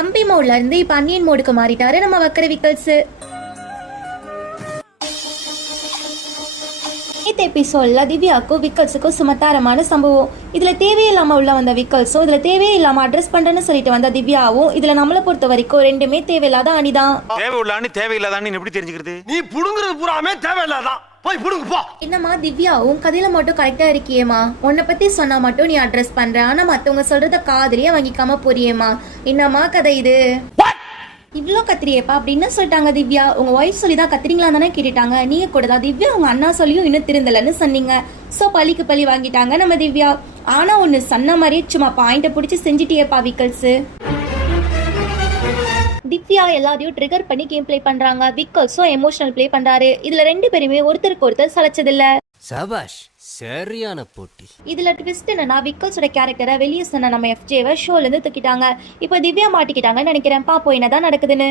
அம்பி மோட்ல இருந்து இப்ப அன்னியன் மோடுக்கு மாறிட்டாரு நம்ம வக்கர விக்கல்ஸ். நேற்று எபிசோட்ல திவ்யாவுக்கும் விக்கல்ஸுக்கும் சுமத்தாரமான சம்பவம். இதுல தேவையில்லாம உள்ள வந்த விக்கல்ஸும் இதுல தேவையே இல்லாம அட்ரஸ் பண்றேன்னு சொல்லிட்டு வந்த திவ்யாவும் இதுல நம்மளை பொறுத்த வரைக்கும் ரெண்டுமே தேவையில்லாத அணிதான். தேவையில்லாத எப்படி தெரிஞ்சுக்கிறது? நீ புடுங்குறது பூராமே தேவையில்லாதான். போய் புடுங்கு போ. என்னம்மா திவ்யாவும் கதையில மட்டும் கரெக்டா இருக்கியேமா, உன்னை பத்தி சொன்னா மட்டும் நீ அட்ரஸ் பண்ற, ஆனா மத்தவங்க சொல்றத காதலியே வாங்கிக்காம போறியேமா, என்னம்மா கதை இது? இவ்வளோ கத்திரியப்பா அப்படின்னு சொல்லிட்டாங்க திவ்யா. உங்க ஒய்ஃப் சொல்லி தான் கத்திரிங்களா தானே கேட்டுட்டாங்க. நீங்க கூட தான் திவ்யா உங்க அண்ணா சொல்லியும் இன்னும் திருந்தலன்னு சொன்னீங்க. ஸோ பழிக்கு பழி வாங்கிட்டாங்க நம்ம திவ்யா. ஆனா ஒன்னு சொன்ன மாதிரியே சும்மா பாயிண்ட பிடிச்சி செஞ்சுட்டியப்பா விக்கல்ஸ். திவ்யா எல்லாரையும் ட்ரிகர் பண்ணி கேம் பிளே பண்றாங்க. விக்கல்ஸும் எமோஷனல் பிளே பண்றாரு. இதுல ரெண்டு பேருமே ஒருத்தருக்கு ஒருத்தர் சளைச்சதில்ல. சபாஷ், சரியான போட்டி. இதுல ட்விஸ்ட் என்னன்னா விக்கல்ஸோட கேரக்டரை வெளியே சொன்ன நம்ம எஃப்ஜேவை ஷோல இருந்து தூக்கிட்டாங்க. இப்போ திவ்யா மாட்டிக்கிட்டாங்கன்னு நினைக்கிறேன். பாப்போம் என்னதான் நடக்குதுன்னு.